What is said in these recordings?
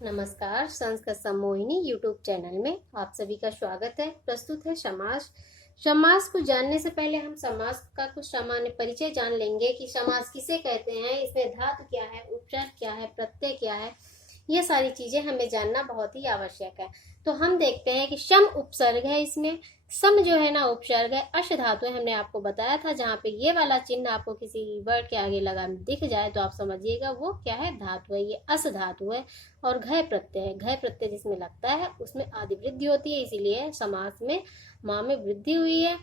नमस्कार। Sanskrit सम्मोहिनी YouTube channel में आप सभी का स्वागत है। प्रस्तुत है समास। समास को जानने से पहले हम समास का कुछ सामान्य परिचय जान लेंगे कि समास किसे कहते हैं, इसमें धातु क्या है, उपसर्ग क्या है, प्रत्यय क्या है। ये सारी चीजें हमें जानना बहुत ही आवश्यक है। तो हम देखते हैं कि सम उपसर्ग है, इसमें सम जो है ना उपसर्ग है। अश धातु है, हमने आपको बताया था। जहाँ पे ये वाला चिन्ह आपको किसी वर्ड के आगे लगा दिख जाए तो आप समझिएगा वो क्या है, धातु है। ये अस धातु है। और घय प्रत्यय है। घय प्रत्यय जिसमें लगता है उसमें आदि वृद्धि होती है, इसीलिए समास में माँ में वृद्धि हुई है।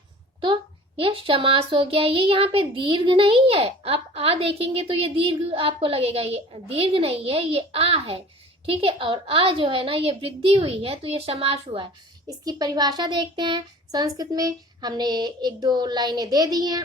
तो ये समास हो गया। ये यहाँ पे दीर्घ नहीं है। आप आ देखेंगे तो ये दीर्घ आपको लगेगा, ये दीर्घ नहीं है, ये आ है। ठीक है। और आ जो है ना ये वृद्धि हुई है, तो ये समास हुआ है। इसकी परिभाषा देखते हैं। संस्कृत में हमने एक दो लाइनें दे दी हैं।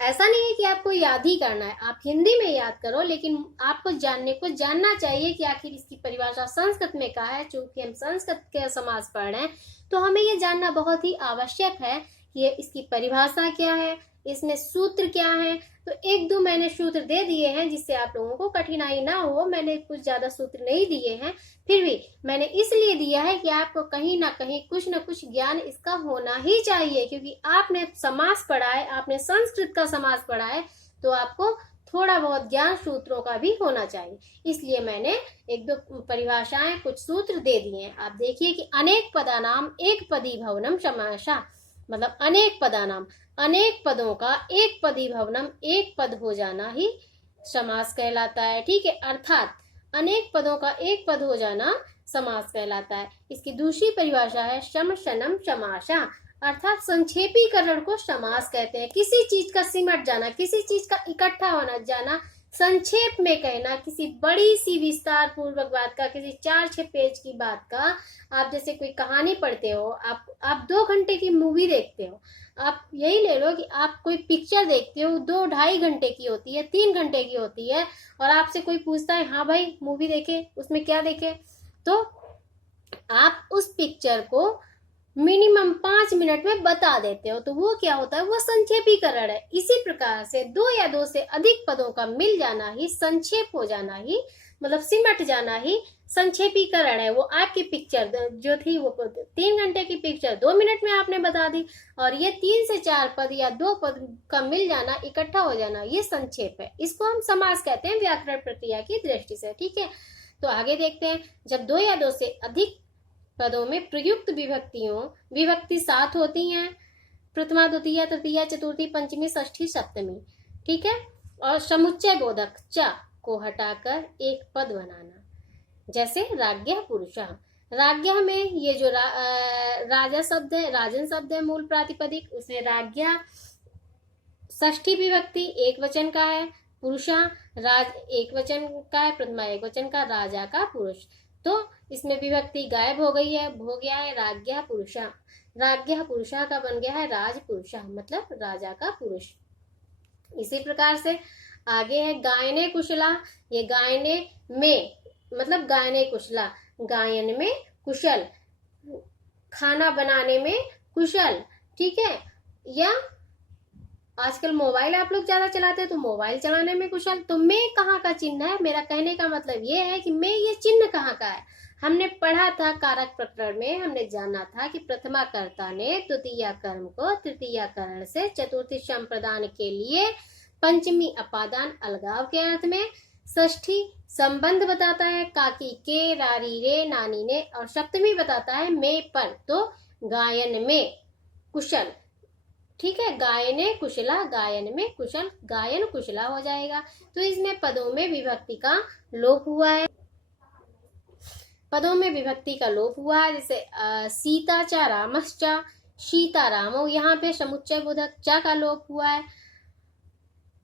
ऐसा नहीं है कि आपको याद ही करना है, आप हिंदी में याद करो, लेकिन आपको जानना चाहिए कि आखिर इसकी परिभाषा संस्कृत में क्या है। चूंकि हम संस्कृत के समास पढ़ रहे हैं तो हमें ये जानना बहुत ही आवश्यक है कि इसकी परिभाषा क्या है, इसमें सूत्र क्या है। तो एक दो मैंने सूत्र दे दिए हैं जिससे आप लोगों को कठिनाई ना हो। मैंने कुछ ज्यादा सूत्र नहीं दिए हैं, फिर भी मैंने इसलिए दिया है कि आपको कहीं ना कहीं कुछ न कुछ ज्ञान इसका होना ही चाहिए, क्योंकि आपने समास पढ़ा है, आपने संस्कृत का समास पढ़ा है, तो आपको थोड़ा बहुत ज्ञान सूत्रों का भी होना चाहिए। इसलिए मैंने एक दो परिभाषाएं, कुछ सूत्र दे दिए हैं। आप देखिए कि अनेक पदानाम एक पदी भवनम समासा, मतलब अनेक पदानाम, अनेक पदों का एक पदी भवनम, एक पद हो जाना ही समास कहलाता है। ठीक है। अर्थात अनेक पदों का एक पद हो जाना समास कहलाता है। इसकी दूसरी परिभाषा है शम शनम समासा, अर्थात संक्षेपीकरण को समास कहते हैं। किसी चीज का सिमट जाना, किसी चीज का इकट्ठा होना जाना, संक्षेप में कहना, किसी बड़ी सी विस्तार पूर्वक बात का, किसी 4-6 पेज की बात का। आप जैसे कोई कहानी पढ़ते हो, आप 2 घंटे की मूवी देखते हो, आप यही ले लो कि आप कोई पिक्चर देखते हो, 2-2.5 घंटे की होती है, 3 घंटे की होती है, और आपसे कोई पूछता है हाँ भाई मूवी देखे, उसमें क्या देखे, तो आप उस पिक्चर को मिनिमम 5 मिनट में बता देते हो। तो वो क्या होता है, वो संक्षेपीकरण है। इसी प्रकार से दो या दो से अधिक पदों का मिल जाना ही, संक्षेप हो जाना ही, मतलब सिमट जाना ही संक्षेपीकरण है। वो आपकी पिक्चर जो थी वो 3 घंटे की पिक्चर 2 मिनट में आपने बता दी, और ये 3 से 4 पद या 2 पद का मिल जाना, इकट्ठा हो जाना, ये संक्षेप है। इसको हम समास कहते हैं व्याकरण प्रक्रिया की दृष्टि से। ठीक है। तो आगे देखते हैं। जब दो या दो से अधिक पदों में प्रयुक्त विभक्ति 7 होती हैं, प्रथमा द्वितीय तृतीय चतुर्थी पंचमी षष्ठी सप्तमी। ठीक है। और समुच्चय बोधक च को हटाकर एक पद बनाना, जैसे राज्ञः पुरुषः। राज्ञः में ये जो राजा शब्द है, राजन शब्द है मूल प्रातिपदिक, उसमें राज्ञः षष्ठी विभक्ति एक वचन का है, पुरुषः राज एक वचन का है, प्रथमा एक वचन का, राजा का पुरुष। तो इसमें विभक्ति गायब हो गई है, हो गया है राज्ञः पुरुषः। राज्ञः पुरुषः का बन गया है राज पुरुषः, मतलब राजा का पुरुष। इसी प्रकार से आगे है गायने कुशला। ये गायने में मतलब गायने कुशला, गायन में कुशल, खाना बनाने में कुशल। ठीक है। या आजकल मोबाइल आप लोग ज्यादा चलाते हैं तो मोबाइल चलाने में कुशल। तो मैं कहाँ का चिन्ह है, मेरा कहने का मतलब ये है कि मैं ये चिन्ह कहाँ का है। हमने पढ़ा था कारक प्रकरण में, हमने जाना था कि प्रथमा कर्ता ने द्वितीय कर्म को तृतीय करण से चतुर्थी संप्रदान के लिए पंचमी अपादान अलगाव के अर्थ में, षष्ठी संबंध बताता है काकी के, रारी रे, नानी ने, और सप्तमी बताता है मैं पर। तो गायन में कुशल। ठीक है। गायने कुशला, गायन में कुशल, गायन कुशला हो जाएगा। तो इसमें पदों में विभक्ति का लोप हुआ है, पदों में विभक्ति का लोप हुआ है। जैसे सीता चा रामश्चा, सीता रामो, यहाँ पे समुच्चय बोधक च का लोप हुआ है,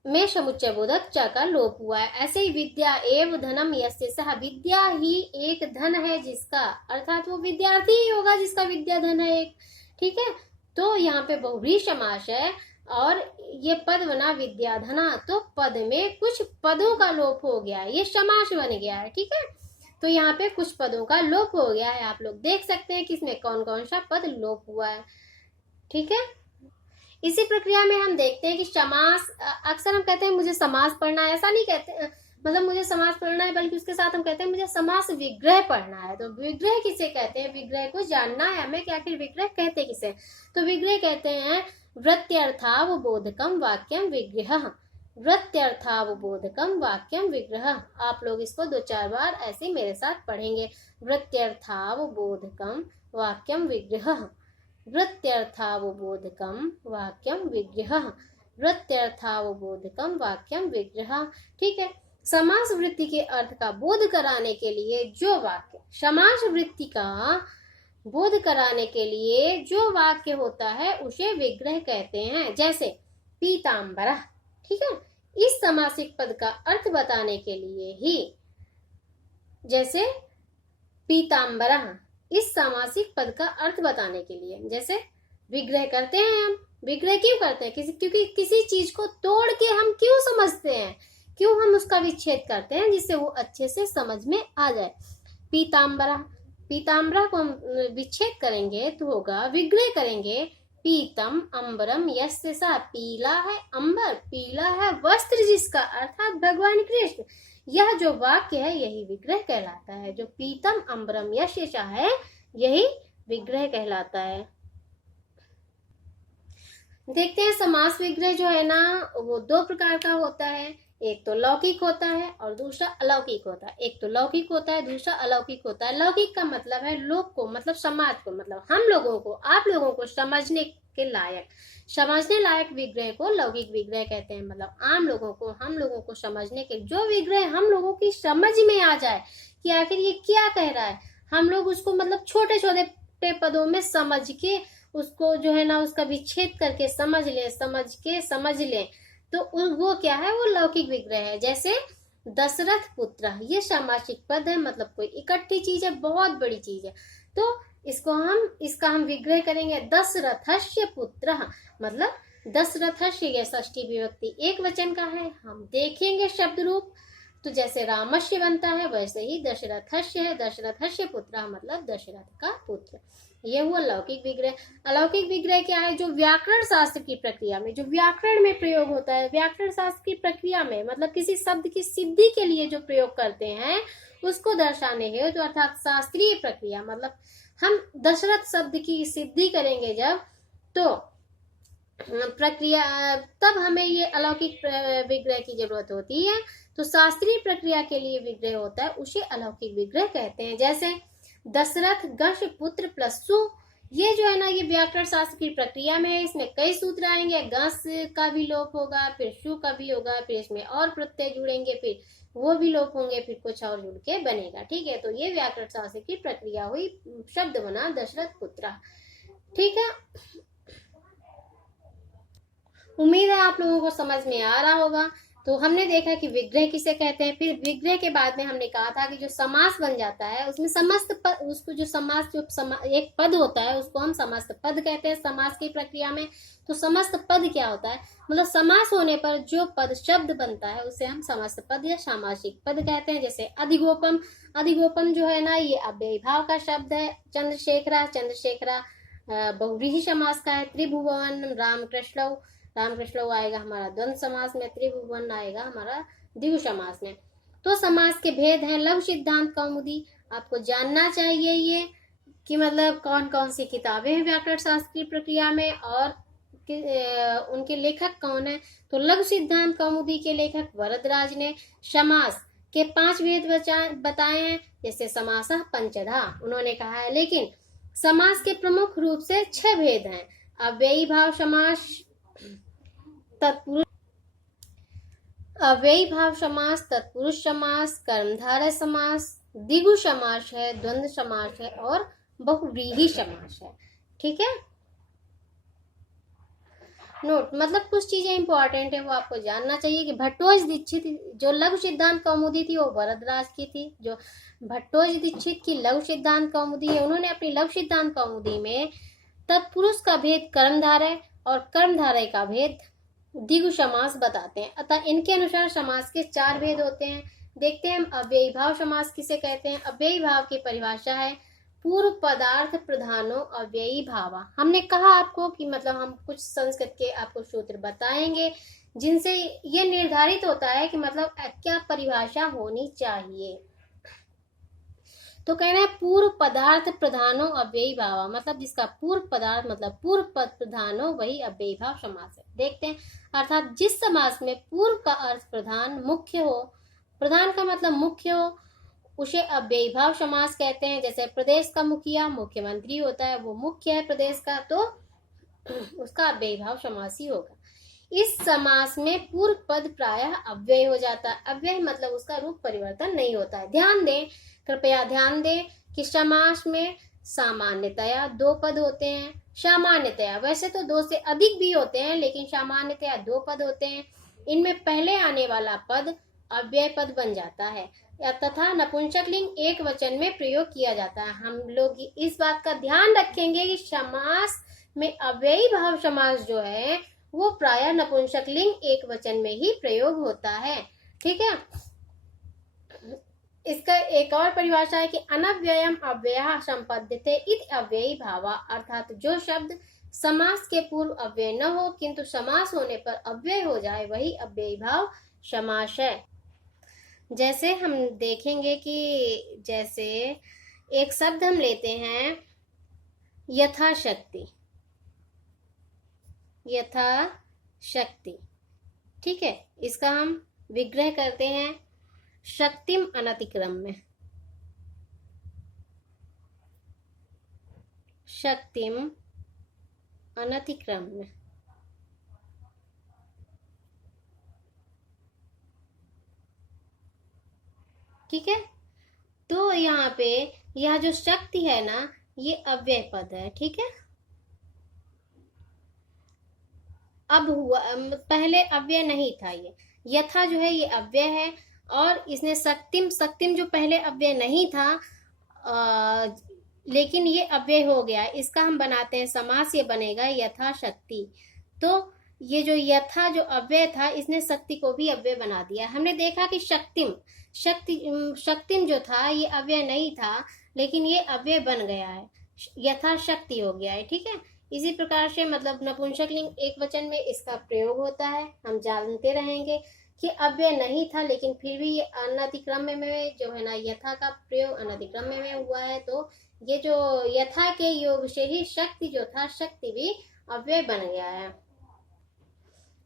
में समुच्चय बोधक च का लोप हुआ है। ऐसे ही विद्या एव धनम यस्य सह, विद्या ही एक धन है जिसका, अर्थात वो विद्यार्थी ही होगा जिसका विद्या धन है एक। ठीक है। तो यहाँ पे बहुव्रीहि समास है और ये पद बना विद्याधना, तो पद में कुछ पदों का लोप हो गया, ये समास बन गया है। ठीक है। तो यहाँ पे कुछ पदों का लोप हो गया है। आप लोग देख सकते हैं कि इसमें कौन कौन सा पद लोप हुआ है। ठीक है। इसी प्रक्रिया में हम देखते हैं कि समास, अक्सर हम कहते हैं मुझे समास पढ़ना है, ऐसा नहीं कहते, मतलब मुझे समास पढ़ना है, बल्कि उसके साथ हम कहते हैं मुझे समास विग्रह पढ़ना है। तो विग्रह किसे कहते हैं, विग्रह को जानना है हमें कि आखिर विग्रह कहते किसे। तो विग्रह कहते हैं वृत्त्यर्थावबोधकम वाक्यम विग्रह। वृत्त्यर्थावबोधकम वाक्यम विग्रह। आप लोग इसको 2-4 बार ऐसे मेरे साथ पढ़ेंगे। वृत्त्यर्थावबोधकम वाक्यम विग्रह। वृत्त्यर्थावबोधकम वाक्यम विग्रह। वृत्त्यर्थावबोधकम वाक्यम विग्रह। ठीक है। समास वृत्ति के अर्थ का बोध कराने के लिए जो वाक्य, समास वृत्ति का बोध कराने के लिए जो वाक्य होता है उसे विग्रह कहते हैं। जैसे पीतांबरा, ठीक है, इस समासिक पद का अर्थ बताने के लिए ही, जैसे पीतांबरा इस समासिक पद का अर्थ बताने के लिए जैसे विग्रह करते हैं हम। विग्रह क्यों करते हैं, क्योंकि किसी चीज को तोड़ के हम क्यों समझते हैं, क्यों हम उसका विच्छेद करते हैं, जिससे वो अच्छे से समझ में आ जाए। पीतांबरा, पीतांबरा को हम विच्छेद करेंगे तो होगा, विग्रह करेंगे पीतम अंबरम यस्य सा। पीला है अंबर, पीला है वस्त्र जिसका, अर्थात भगवान कृष्ण। यह जो वाक्य है यही विग्रह कहलाता है। जो पीतम अंबरम यस्य सा है यही विग्रह कहलाता है। देखते हैं समास विग्रह जो है ना वो 2 प्रकार का होता है। एक तो लौकिक होता है और दूसरा अलौकिक होता है। एक तो लौकिक होता है, दूसरा अलौकिक होता है। लौकिक का मतलब है लोक को, मतलब समाज को, मतलब हम लोगों को, आप लोगों को समझने के लायक, समझने लायक विग्रह को लौकिक विग्रह कहते हैं। मतलब आम लोगों को, हम लोगों को समझने के, जो विग्रह हम लोगों की समझ में आ जाए कि आखिर ये क्या कह रहा है, हम लोग उसको मतलब छोटे छोटे पदों में समझ के उसको जो है ना उसका विच्छेद करके समझ लें तो वो क्या है, वो लौकिक विग्रह है। जैसे दशरथ पुत्र, ये सामासिक पद है, मतलब कोई इकट्ठी चीज है, बहुत बड़ी चीज है, तो इसका हम विग्रह करेंगे दशरथस्य पुत्र। मतलब दशरथस्य, ये षष्ठी विभक्ति एक वचन का है, हम देखेंगे शब्द रूप। तो जैसे रामस्य बनता है वैसे ही दशरथस्य है, दशरथस्य पुत्र मतलब दशरथ का पुत्र। ये हुआ लौकिक विग्रह। अलौकिक विग्रह क्या है, जो व्याकरण शास्त्र की प्रक्रिया में, जो व्याकरण में प्रयोग होता है, व्याकरण शास्त्र की प्रक्रिया में, मतलब किसी शब्द की सिद्धि के लिए जो प्रयोग करते हैं उसको दर्शाने हेतु, तो अर्थात शास्त्रीय प्रक्रिया, मतलब हम दशरथ शब्द की सिद्धि करेंगे जब, तो प्रक्रिया, तब हमें ये अलौकिक विग्रह की जरूरत होती है। तो शास्त्रीय प्रक्रिया के लिए विग्रह होता है, उसे अलौकिक विग्रह कहते हैं। जैसे दशरथ गश पुत्र प्लस सु, ये जो है ना ये व्याकरण शास्त्र की प्रक्रिया में है। इसमें कई सूत्र आएंगे, गश का भी लोप होगा, फिर सु का भी होगा, फिर इसमें और प्रत्यय जुड़ेंगे, फिर वो भी लोप होंगे, फिर कुछ और जुड़ के बनेगा। ठीक है, तो ये व्याकरण शास्त्र की प्रक्रिया हुई, शब्द बना दशरथ पुत्र। ठीक है, उम्मीद है आप लोगों को समझ में आ रहा होगा। तो हमने देखा कि विग्रह किसे कहते हैं। फिर विग्रह के बाद में हमने कहा था कि जो समास बन जाता है उसमें समस्त पद, उसको जो एक पद होता है उसको हम समस्त पद कहते हैं समास की प्रक्रिया में। तो समस्त पद क्या होता है, मतलब समास होने पर जो पद शब्द बनता है उसे हम समस्त पद या सामासिक पद कहते हैं। जैसे अधिगोपम, अधिगोपम जो है ना ये अव्ययीभाव का शब्द है। चंद्रशेखरा, चंद्रशेखरा बहुव्रीहि समास का है। त्रिभुवन, रामकृष्ण, रामकृष्ण आएगा हमारा द्वंद्व समास में, त्रिभुवन आएगा हमारा द्विगु समास में। तो समास के भेद हैं। लघु सिद्धांत कौमुदी, आपको जानना चाहिए ये कि मतलब कौन कौन सी किताबें हैं व्याकरण शास्त्र की प्रक्रिया में और उनके लेखक कौन है। तो लघु सिद्धांत कौमुदी के लेखक वरदराज ने समास के 5 भेद बताए हैं। जैसे समासः पंचधा उन्होंने कहा है, लेकिन समास के प्रमुख रूप से 6 भेद हैं। अव्ययीभाव समास, तत्पुरुष, अव्ययीभाव समास, तत्पुरुष समास, कर्मधारय समास, द्विगु समास है, द्वंद्व समास है और बहुव्रीहि समास है। ठीक है, नोट, मतलब कुछ चीजें इंपॉर्टेंट है वो आपको जानना चाहिए कि भट्टोज दीक्षित जो लघु सिद्धांत कौमुदी थी वो वरदराज की थी। जो भट्टोज दीक्षित की लघु सिद्धांत कौमुदी है, उन्होंने अपनी लघु सिद्धांत कौमुदी में तत्पुरुष का भेद कर्मधारय और कर्मधारय का भेद द्विगु समास बताते हैं। अतः इनके अनुसार समास के 4 भेद होते हैं। देखते हैं हम अव्ययीभाव समास किसे कहते हैं। अव्ययीभाव की परिभाषा है पूर्व पदार्थ प्रधानो अव्ययीभावा। हमने कहा आपको कि मतलब हम कुछ संस्कृत के आपको सूत्र बताएंगे जिनसे ये निर्धारित होता है कि मतलब क्या परिभाषा होनी चाहिए। तो कहना है पूर्व पदार्थ प्रधानो अव्ययी भाव, मतलब जिसका पूर्व पदार्थ मतलब पूर्व पद प्रधानो वही अव्ययी भाव समास है। देखते हैं, अर्थात जिस समास में पूर्व का अर्थ प्रधान मुख्य हो, प्रधान का मतलब मुख्य हो, उसे अव्ययी भाव समास कहते हैं। जैसे प्रदेश का मुखिया मुख्यमंत्री होता है, वो मुख्य है प्रदेश का, तो उसका अव्ययी भाव समास ही होगा। इस समास में पूर्व पद प्रायः अव्यय हो जाता है। अव्यय मतलब उसका रूप परिवर्तन नहीं होता है। ध्यान दें, कृपया ध्यान दें कि समास में सामान्यतया दो पद होते हैं। सामान्यतया, वैसे तो दो से अधिक भी होते हैं, लेकिन सामान्यतया दो पद होते हैं। इनमें पहले आने वाला पद अव्यय पद बन जाता है तथा नपुंसकलिंग एक वचन में प्रयोग किया जाता है। हम लोग इस बात का ध्यान रखेंगे कि समास में अव्ययी भाव समास जो है वो प्रायः नपुंसकलिंग एक वचन में ही प्रयोग होता है। ठीक है, इसका एक और परिभाषा है कि अनव्ययम अव्ययः संपद्यते इति अव्ययी भावा, अर्थात जो शब्द समास के पूर्व अव्यय न हो किंतु समास होने पर अव्यय हो जाए वही अव्ययी भाव समास है। जैसे हम देखेंगे कि जैसे एक शब्द हम लेते हैं यथाशक्ति, यथाशक्ति, ठीक है, इसका हम विग्रह करते हैं शक्तिम अनतिक्रम में, शक्तिम अनतिक्रम में। ठीक है, तो यहाँ पे यह जो शक्ति है ना, ये अव्यय पद है। ठीक है, अब हुआ, पहले अव्यय नहीं था, ये यथा जो है ये अव्यय है, और इसने शक्तिम, शक्तिम जो पहले अव्यय नहीं था लेकिन ये अव्यय हो गया, इसका हम बनाते हैं समास, ये बनेगा यथा शक्ति। तो ये जो यथा जो अव्यय था, इसने शक्ति को भी अव्यय बना दिया। हमने देखा कि शक्तिम, शक्तिम जो था ये अव्यय नहीं था, लेकिन ये अव्यय बन गया है, यथा शक्ति हो गया है। ठीक है, इसी प्रकार से मतलब नपुंसकलिंग एक वचन में इसका प्रयोग होता है। हम जानते रहेंगे कि अव्यय नहीं था, लेकिन फिर भी ये अनतिक्रम में जो है ना, यथा का प्रयोग अनतिक्रम में हुआ है, तो ये जो यथा के योग से ही शक्ति जो था, शक्ति भी अव्यय बन गया है।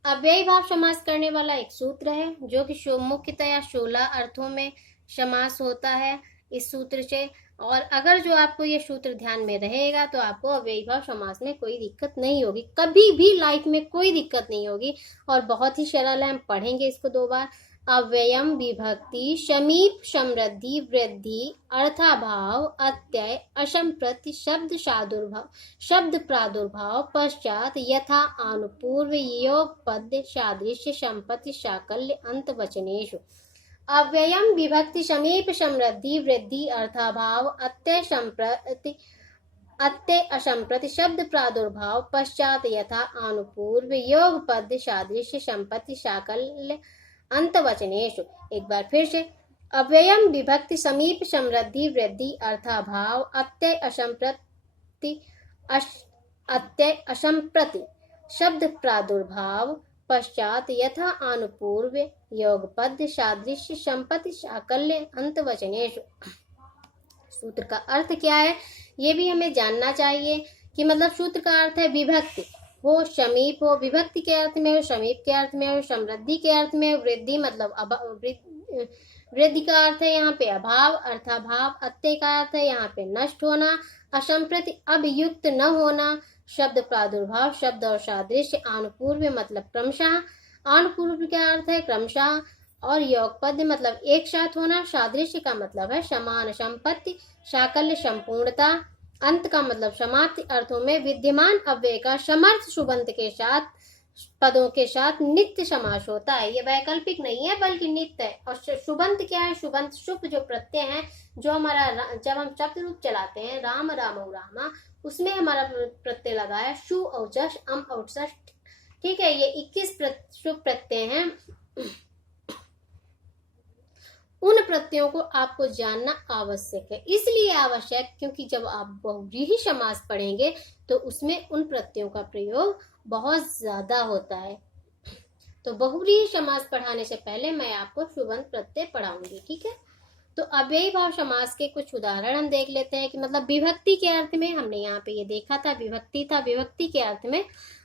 अव्ययी भाव समास करने वाला एक सूत्र है जो कि मुख्यतया 16 अर्थों में समास होता है इस सूत्र से। और अगर जो आपको ये सूत्र ध्यान में रहेगा तो आपको अव्ययी भाव समास में कोई दिक्कत नहीं होगी, कभी भी लाइफ में कोई दिक्कत नहीं होगी। और बहुत ही सरल है, हम पढ़ेंगे इसको दो बार। अव्ययम विभक्ति समीप समृद्धि वृद्धि अर्थाभाव अत्यय असंप्रति शब्द सादुर्भाव शब्द प्रादुर्भाव पश्चात यथा अनुपूर्व योग पद्य सादृश्य संपत्ति साकल्य अंत वचनेषु। अव्ययम विभक्ति समीप समृद्धि वृद्धि अर्थाभाव अत्यय असंप्रति शब्द प्रादुर्भाव पश्चात यथा अनुपूर्व योग पद्य सादृश्य संपत्ति साकल्य अंत वचनेषु। एक बार फिर से, अव्ययम विभक्ति समीप समृद्धि वृद्धि अर्थाभाव अत्यय असंप्रति शब्द प्रादुर्भाव पश्चात यथा अनुपूर्व योग पद्य सादृश्य संपत्ति साकल्य अंत वचनेषु। सूत्र का अर्थ क्या है ये भी हमें जानना चाहिए कि मतलब सूत्र का अर्थ है विभक्ति हो समीप हो, विभक्ति के अर्थ में हो, समीप के अर्थ में हो, समृद्धि के अर्थ में हो, वृद्धि मतलब वृद्धि का अर्थ है यहाँ पे अभाव अर्थाभाव, अत्यय का अर्थ है यहाँ पे नष्ट होना, असंप्रति अब युक्त न होना, शब्द प्रादुर्भाव शब्द और सादृश्य, अनुपूर्व मतलब क्रमशः, अनुपूर्व का अर्थ है क्रमशः, और योग पद मतलब एक साथ होना, सादृश्य का मतलब है समान, संपत्ति, साकल्य संपूर्णता, अंत का मतलब समाप्ति अर्थों में विद्यमान अव्यय का समर्थ सुबंत के साथ पदों के साथ नित्य समास होता है। ये वैकल्पिक नहीं है बल्कि नित्य है। और सुबंत क्या है? सुबंत शुभ जो प्रत्यय है, जो हमारा जब हम शब्द रूप चलाते हैं राम रामौ रामा, उसमें हमारा प्रत्यय लगा है शु और जश अम और षष्ठ। ठीक है, ये 21 शुभ प्रत्यय हैं। उन प्रत्ययों को आपको जानना आवश्यक है, इसलिए आवश्यक क्योंकि जब आप बहुव्रीहि समास पढ़ेंगे तो उसमें उन प्रत्ययों का प्रयोग बहुत ज्यादा होता है। तो बहुव्रीहि समास पढ़ाने से पहले मैं आपको शुभंत प्रत्यय पढ़ाऊंगी, ठीक है। तो अव्ययी भाव समास के कुछ उदाहरण हम देख लेते हैं कि मतलब विभक्ति के अर्थ में हमने यहाँ पे ये देखा था, विभक्ति था, विभक्ति के अर्थ में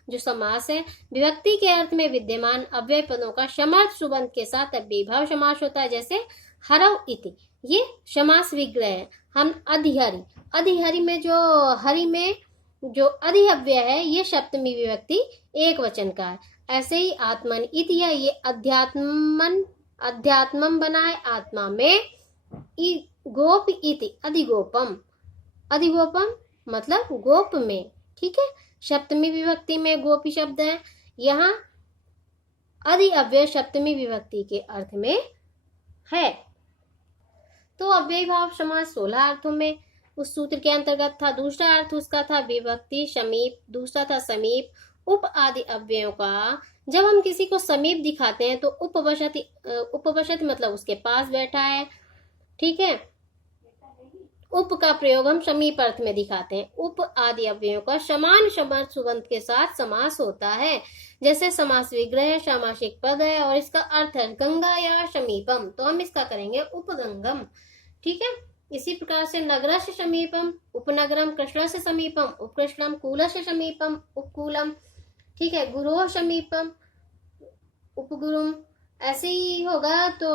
जो समास है, विभक्ति के अर्थ में विद्यमान अव्यय पदों का समर्थ सुबंत के साथ अव्ययी भाव समास होता है। जैसे हरौ इति, ये समास विग्रह है। हम अधिहरि, अधिहरि में जो हरि में जो अधि अव्यय है ये सप्तमी विभक्ति एक वचन का है। ऐसे ही आत्मन इति है, ये अध्यात्मन, अध्यात्मम बनाए आत्मा में, गोप इति अधिगोपम, अधिगोपम मतलब गोप में, ठीक है। सप्तमी विभक्ति में गोपी शब्द है, यहाँ अधि अव्यय सप्तमी विभक्ति के अर्थ में है। तो अव्ययी भाव समास 16 अर्थों में उस सूत्र के अंतर्गत था। दूसरा अर्थ उसका था विभक्ति समीप, दूसरा था समीप। उप आदि अव्ययों का जब हम किसी को समीप दिखाते हैं तो उपवसति, उपवसति मतलब उसके पास बैठा है, ठीक है। उप का प्रयोग हम समीप अर्थ में दिखाते हैं। उप आदि अव्ययों का समान समर्थ सुबंत के साथ समास होता है। जैसे समास विग्रह सामासिक पद है और इसका अर्थ है गंगा या समीपम, तो हम इसका करेंगे उपगंगम, ठीक है। इसी प्रकार से नगर से समीपम, उपनगरम, कृष्ण से समीपम, उपकृष्णम, कूल से समीपम, उपकूलम, ठीक है। गुरोह समीपम, उपगुरुम, ऐसे ही होगा तो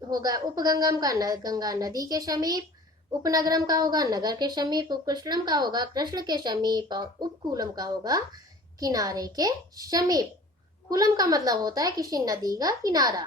होगा उपगंगम का गंगा नदी के समीप, उपनगरम का होगा नगर के समीप, उपकृष्णम का होगा कृष्ण के समीप और उपकूलम का होगा किनारे के समीप। कूलम का मतलब होता है किसी नदी का किनारा,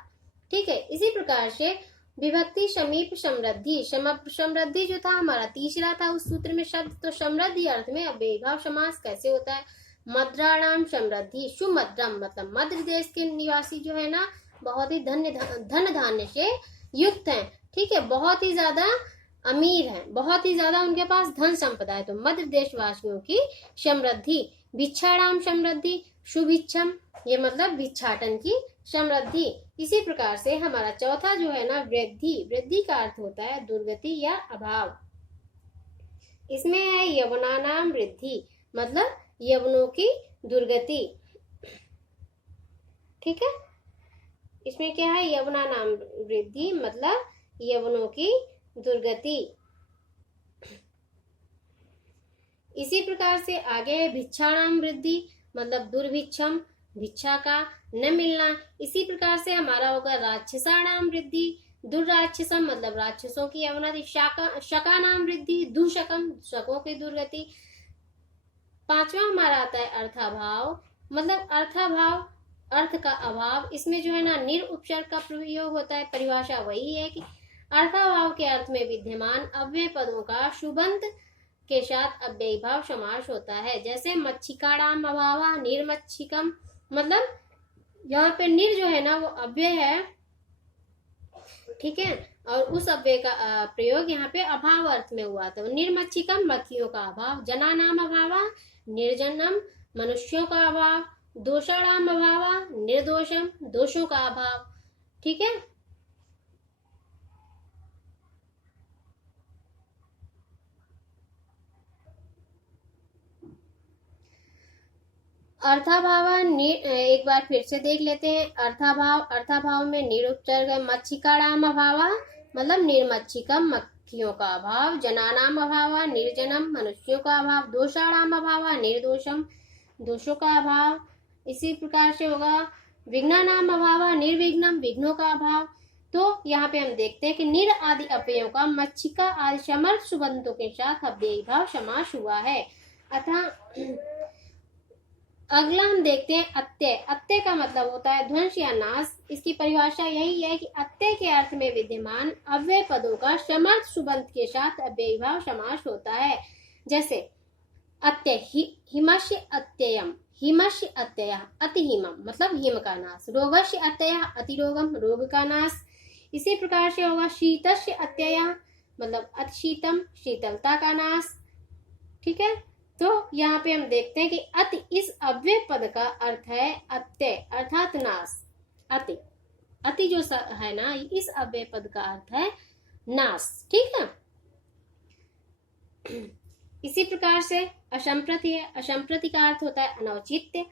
ठीक है। इसी प्रकार से विभक्ति समीप समृद्धि, समृद्धि जो था हमारा तीसरा था उस सूत्र में शब्द, तो समृद्धि अर्थ में अव्ययी भाव समास कैसे होता है। मद्राणाम समृद्धि, सुमद्रम मतलब मध्य देश के निवासी जो है ना बहुत ही धन धान्य से युक्त हैं, ठीक है, बहुत ही ज्यादा अमीर हैं, बहुत ही ज्यादा उनके पास धन संपदा है, तो मध्य देशवासियों की समृद्धि। भिक्षाणाम समृद्धि, सुभिक्षम, ये मतलब भिक्षाटन की समृद्धि। इसी प्रकार से हमारा चौथा जो है ना वृद्धि, वृद्धि का अर्थ होता है दुर्गति या अभाव। इसमें है यवनानाम वृद्धि, मतलब यवनों की दुर्गति, ठीक है। इसमें क्या है यवनानाम वृद्धि मतलब यवनों की दुर्गति। इसी प्रकार से आगे भिक्षाणाम वृद्धि मतलब दुर्भिक्षम, भिक्षा का न मिलना। इसी प्रकार से हमारा होगा राक्षसाणाम वृद्धि, दुर्राक्षसम मतलब राक्षसों की अवनति। शकानाम वृद्धि, दुशकम शकों की दुर्गति। पांचवा हमारा आता है अर्थाभाव, मतलब अर्थाभाव, अर्थ का अभाव। इसमें जो है ना निर उपसर्ग का प्रयोग होता है। परिभाषा वही है कि अर्थाभाव के अर्थ में विद्यमान अव्यय पदों का शुभंत के साथ अव्ययी भाव समास होता है। जैसे मच्छिकाणाम अभावा, निर्मच्छिकम, मतलब यहाँ पे निर जो है ना वो अव्यय है, ठीक है, और उस अव्यय का प्रयोग यहाँ पे अभाव अर्थ में हुआ था। निर्मच्छिकम मक्खियों का अभाव, जनानाम अभावा निर्जनम मनुष्यों का अभाव, दोषाणाम अभावा निर्दोषम दोषों का अभाव, ठीक है। अर्थाभाव एक बार फिर से देख लेते हैं। अर्थाभाव, अर्थाभाव में निरुपसर्ग है। मच्छिकाणाम अभावा मतलब निर्मच्छिकम मक्खियों का अभाव, जनानाम अभावा निर्जनम मनुष्यों का अभाव, दोषाणाम अभावा निर्दोषम दोषों का अभाव। इसी प्रकार से होगा विघ्नानाम अभावा निर्विघ्नम विघ्नों का अभाव। तो यहाँ पे हम देखते हैं कि निर आदि अव्ययों का मच्छिका आदि समर्थ सुबंधों के साथ अव्ययी भाव समास हुआ है। अतः अगला हम देखते हैं अत्यय। अत्यय का मतलब होता है ध्वंस या नाश। इसकी परिभाषा यही है कि अत्यय के अर्थ में विद्यमान अव्यय पदों का समर्थ सुबंत के साथ अव्ययी भाव समास होता है। जैसे अत्यय हिमस्य अत्ययम, हिमस्य अत्यय अतिहिमम मतलब हिम का नाश, रोगस्य अत्यय अतिरोगम रोग का नाश। इसी प्रकार से होगा शीतस्य अत्यय मतलब अतिशीतम शीतलता का नाश, ठीक है। तो यहाँ पे हम देखते हैं कि अति इस अव्यय पद का अर्थ है अत्यय अर्थात नाश। अति, अति जो है ना इस अव्यय पद का अर्थ है नाश, ठीक है। इसी प्रकार से असंप्रति है। असंप्रति का अर्थ होता है अनौचित्य।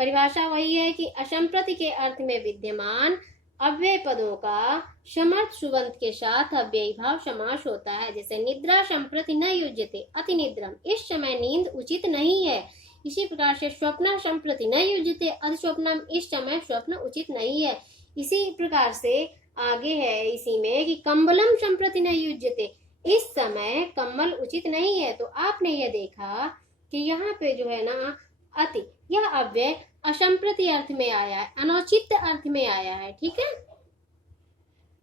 परिभाषा वही है कि असंप्रति के अर्थ में विद्यमान अव्यय पदों का समर्थ सुबंत के साथ अव्ययी भाव समास होता है। जैसे निद्रा संप्रति न युज्यते अति निद्रम, इस समय नींद उचित नहीं है। इसी प्रकार से स्वप्न संप्रति न युज्यते अति स्वप्नम, इस समय स्वप्न उचित नहीं है। इसी प्रकार से आगे है इसी में कि कंबलम संप्रति न युज्यते, इस समय कम्बल उचित नहीं है। तो आपने यह देखा कि यहाँ पे जो है ना अति, यह अव्यय असंप्रति अर्थ में आया है, अनौचित्य अर्थ में आया है। ठीक है,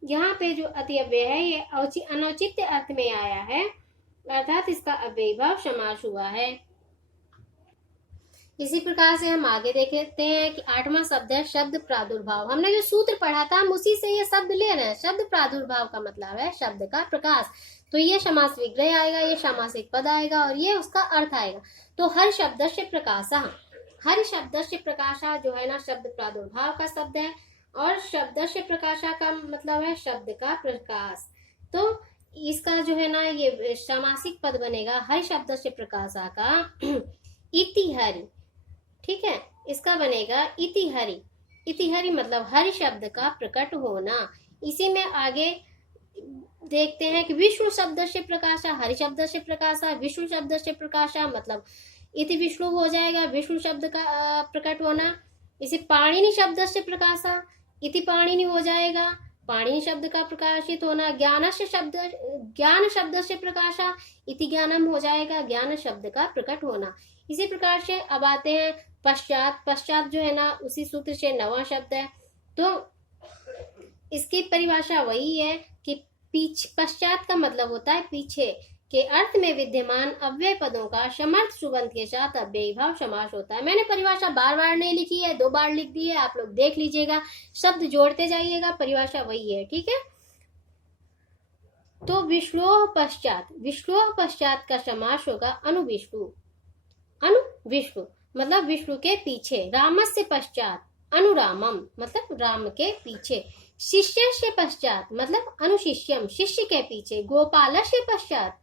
यहाँ पे जो अति अव्यय है ये अनौचित्य अर्थ में आया है, अर्थात इसका अव्ययी भाव समास हुआ है। इसी प्रकार से हम आगे देखते हैं कि 8वां शब्द है शब्द प्रादुर्भाव। हमने जो सूत्र पढ़ा था हम उसी से ये शब्द ले रहे हैं। शब्द प्रादुर्भाव का मतलब है शब्द का प्रकाश। तो ये समास विग्रह आएगा, ये सामासिक पद आएगा और ये उसका अर्थ आएगा। तो हर शब्द से प्रकाशा, हर शब्द से प्रकाशा जो है ना शब्द प्रादुर्भाव का शब्द है, और शब्द से प्रकाशा का मतलब है शब्द का प्रकाश। तो इसका जो है ना ये सामासिक पद बनेगा हर शब्द से प्रकाशा का इतिहरि। ठीक है, इसका बनेगा इतिहरि। इतिहरि मतलब हर शब्द का प्रकट होना। इसी में आगे देखते हैं कि विष्णु शब्द से प्रकाशा, हरि शब्द से प्रकाशा, विष्णु शब्द से प्रकाशा मतलब इति विष्णु हो जाएगा, विष्णु शब्द का प्रकट होना। इसे पाणिनि शब्द से प्रकाशा, इति पाणिनि हो जाएगा, पाणिनि शब्द का प्रकाशित होना। ज्ञान शब्द से प्रकाशा, इति ज्ञानम हो जाएगा, ज्ञान शब्द का प्रकट होना। इसी प्रकार से अब आते हैं पश्चात। पश्चात जो है ना उसी सूत्र से 9वां शब्द है। तो इसकी परिभाषा वही है कि पश्चात का मतलब होता है पीछे के अर्थ में विद्यमान अव्यय पदों का समर्थ सुबंत के साथ अव्ययी भाव समास होता है। मैंने परिभाषा बार बार नहीं लिखी है, 2 बार लिख दी है, आप लोग देख लीजिएगा, शब्द जोड़ते जाइएगा, परिभाषा वही है। ठीक है, तो विष्णोः पश्चात, विष्णोः पश्चात का समास होगा अनुविष्णु। अनुविष्णु मतलब विष्णु के पीछे। रामस्य पश्चात अनुरामम मतलब राम के पीछे। शिष्यस्य पश्चात मतलब अनुशिष्यम, शिष्य के पीछे। गोपालस्य पश्चात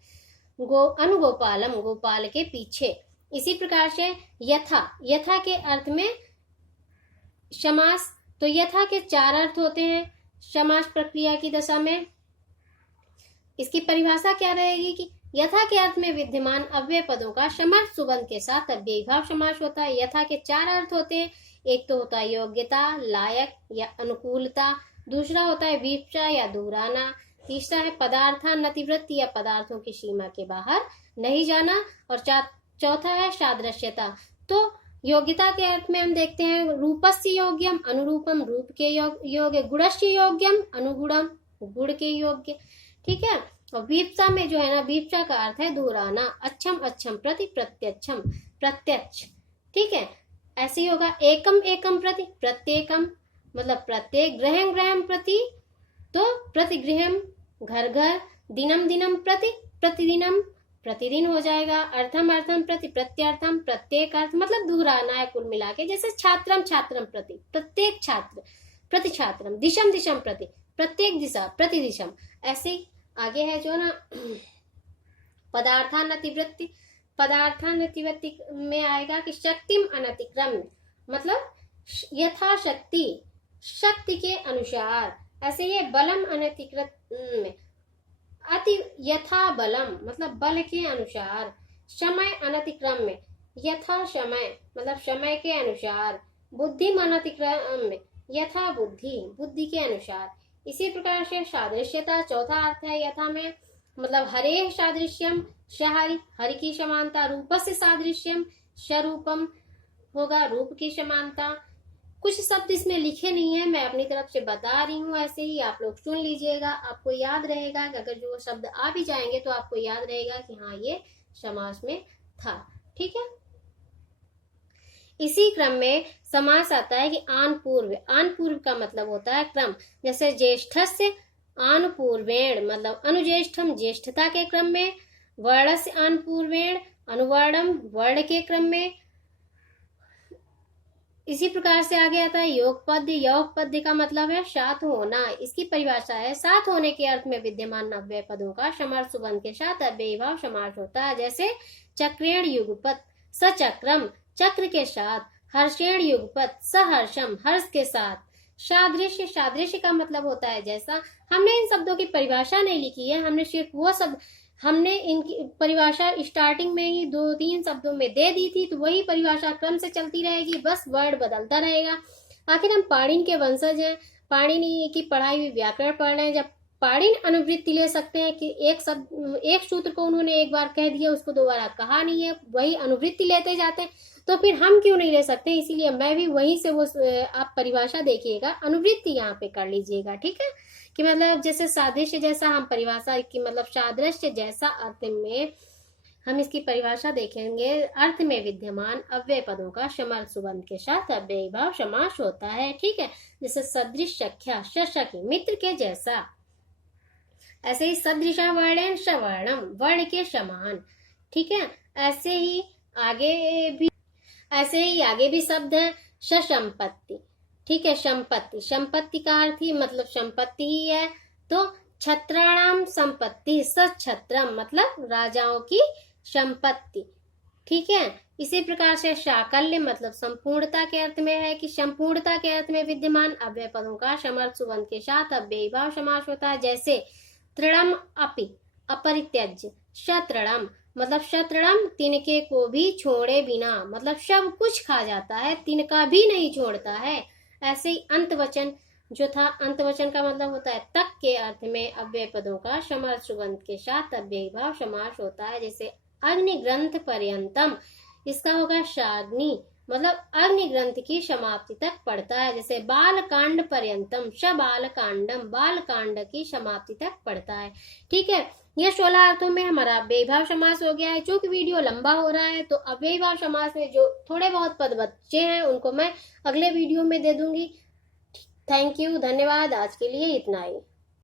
अनुगोपालम, गोपाल के पीछे। इसी प्रकार से यथा, यथा के अर्थ में समास। तो यथा के 4 अर्थ होते हैं समास प्रक्रिया की दशा में। इसकी परिभाषा क्या रहेगी कि यथा के अर्थ में विद्यमान अव्यय पदों का समर्थ सुबंत के साथ अव्ययी भाव समास होता है। यथा के 4 अर्थ होते हैं। एक तो होता है योग्यता, लायक या अनुकूलता, दूसरा होता है वीप्सा या दूर आना, तीसरा है पदार्थानतिवृत्ति या पदार्थों की सीमा के बाहर नहीं जाना, और चौथा है सादृश्यता। तो योग्यता के अर्थ में हम देखते हैं रूपस्य योग्यम अनुरूपम, रूप के योग्य, गुणस्य योग्यम अनुगुणम, गुण के योग्य। ठीक है, और वीप्सा में जो है ना वीप्सा का अर्थ है दूर आना, अच्छम अच्छम प्रति प्रत्यक्षम प्रत्यक्ष। ठीक है, ऐसे ही होगा एकम एकम प्रति प्रत्येकम मतलब प्रत्येक, ग्रहम ग्रहम प्रति तो प्रतिगृहम घर घर, दिनम दिनम प्रति प्रतिदिनम प्रतिदिन हो जाएगा, अर्थम अर्थम प्रति प्रत्यर्थम प्रत्येक अर्थ मतलब दूर आना है कुल मिला के। जैसे छात्रम छात्रम प्रति प्रत्येक छात्र, प्रति छात्रम, दिशम दिशम प्रति प्रत्येक दिशा, प्रति दिशम। ऐसे आगे है जो ना पदार्थानतिवृत्ति, पदार्थानतिवृत्ति में आएगा कि शक्तिम अनतिक्रम्य मतलब यथाशक्ति, शक्ति के अनुसार। ऐसे ये बलम अनतिकृत में अति यथा बलम मतलब बल के अनुसार। समय अनतिक्रम में यथा समय मतलब समय के अनुसार। बुद्धि अनतिक्रम में यथा बुद्धि, बुद्धि के अनुसार। इसी प्रकार से सादृश्यता चौथा अर्थ है यथा में मतलब हरे सादृश्यम, शहरि हरि की समानता, रूपस्य सादृश्यम स्वरूपम होगा रूप की समानता। कुछ शब्द इसमें लिखे नहीं है, मैं अपनी तरफ से बता रही हूँ, ऐसे ही आप लोग सुन लीजिएगा, आपको याद रहेगा कि अगर जो शब्द आ भी जाएंगे तो आपको याद रहेगा कि हाँ ये समास में था। ठीक है, इसी क्रम में समास आता है कि आन पूर्व। आन पूर्व का मतलब होता है क्रम। जैसे ज्येष्ठस्य आन पूर्वेण मतलब अनुज्येष्ठम ज्येष्ठता के क्रम में, वर्णस्य आन पूर्वेण अनुवर्णम वर्ण के क्रम में। इसी प्रकार से आगे आता है योग पद्य। योग पद्य का मतलब है साथ होना। इसकी परिभाषा है साथ होने के अर्थ में विद्यमान अव्यय पदों का समर्थ सुबंध के साथ अव्ययी भाव समास होता है। जैसे चक्रेण युगपत, सचक्रम चक्र के साथ, हर्षेण युगपत, सहर्षम हर्ष के साथ। सादृश्य, सादृश्य का मतलब होता है जैसा। हमने इन शब्दों की परिभाषा नहीं लिखी है, हमने सिर्फ वो शब्द, हमने इनकी परिभाषा स्टार्टिंग में ही 2-3 शब्दों में दे दी थी, तो वही परिभाषा क्रम से चलती रहेगी, बस वर्ड बदलता रहेगा। आखिर हम पाणिनि के वंशज हैं, पाणिनि की पढ़ाई हुई व्याकरण पढ़ रहे हैं। जब पाणिनि अनुवृत्ति ले सकते हैं कि एक शब्द, एक सूत्र को उन्होंने एक बार कह दिया, उसको दोबारा कहा नहीं है, वही अनुवृत्ति लेते जाते हैं, तो फिर हम क्यों नहीं ले सकते। इसीलिए मैं भी वहीं से वो, आप परिभाषा देखिएगा, अनुवृत्ति यहाँ पे कर लीजिएगा, ठीक है। कि मतलब जैसे सादृश्य जैसा हम परिभाषा की, मतलब सादृश्य जैसा अर्थ में हम इसकी परिभाषा देखेंगे। अर्थ में विद्यमान अव्यय पदों का समर्थ सुबंध के साथ अव्ययी भाव समास होता है, ठीक है। जैसे सदृश, सख्या, शशकी, मित्र के जैसा। ऐसे ही सदृशा वर्णेन सवर्णम, वर्ण के समान, ठीक है। ऐसे ही आगे भी शब्द है ससंपत्ति, ठीक है। संपत्ति, संपत्ति का अर्थ ही मतलब संपत्ति ही है। तो छत्राणाम संपत्ति, सछत्रम मतलब राजाओं की संपत्ति, ठीक है। इसी प्रकार से साकल्य मतलब संपूर्णता के अर्थ में है, कि संपूर्णता के अर्थ में विद्यमान अव्यय पदों का समर्थ सुबंध के साथ अव्ययी भाव समास होता है। जैसे तृणम अपि, अपरित्यज्य, शतृणम मतलब शतृणम तिनके को भी छोड़े बिना, मतलब सब कुछ खा जाता है, तिनका भी नहीं छोड़ता है। ऐसे ही अंतवचन जो था, अंतवचन का मतलब होता है तक के अर्थ में अव्यय पदों का समर्थ सुबंध के साथ अव्ययी भाव समास होता है। जैसे अग्नि ग्रंथ पर्यंतम, इसका होगा शाग्नि मतलब अग्नि ग्रंथ की समाप्ति तक पढ़ता है। जैसे बाल कांड पर्यंतम, बाल कांडम बाल कांड की समाप्ति तक पढ़ता है, ठीक है। यह 16 अर्थों में हमारा अव्ययी भाव समास हो गया है। चूंकि वीडियो लंबा हो रहा है, तो अव्ययी भाव समास में जो थोड़े बहुत पद बचे हैं उनको मैं अगले वीडियो में दे दूंगी। थैंक यू, धन्यवाद। आज के लिए इतना ही।